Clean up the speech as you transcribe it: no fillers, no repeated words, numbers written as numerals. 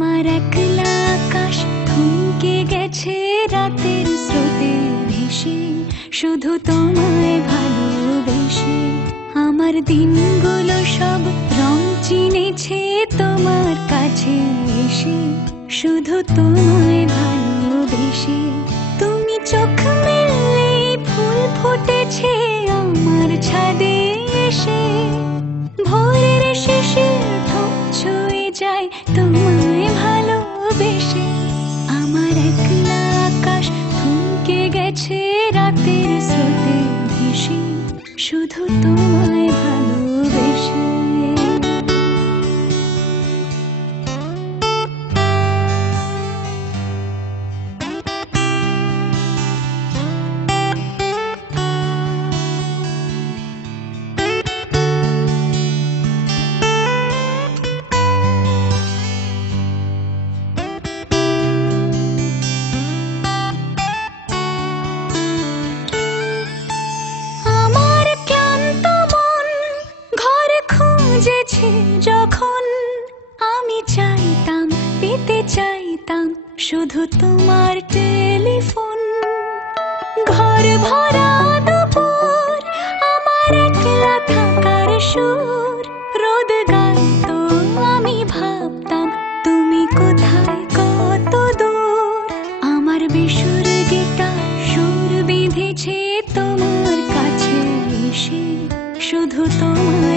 আমার একলা আকাশ থমকে গেছে রাতের স্রোতে ভেসে, শুধু তোমায় ভালোবেসে। আমার দিনগুলো সব রং চিনেছে তোমার কাছে এসে, শুধু তোমায় ভালোবেসে। তুমি চোখ মেললে ফুল ফুটেছে আমার ছাদে এসে, ভোরের শেষের ঠোঁট ছুঁয়ে যায় তোমায় ভালোবেসে। আমার একলা আকাশ থমকে গেছে রাতের স্রোতে ভেসে, শুধু তোমায় ভালোবেসে। যখন আমি চাইতাম, পেতে চাইতাম শুধু তোমার টেলিফোন। ঘর ভরা দুপুর, আমার একলা থাকার সুর, রোদ গাইতো আমি ভাবতাম তুমি কোথায় কত দূর। আমার বেসুর গিটার সুর বেঁধেছে তোমার কাছে এসে, শুধু তোমার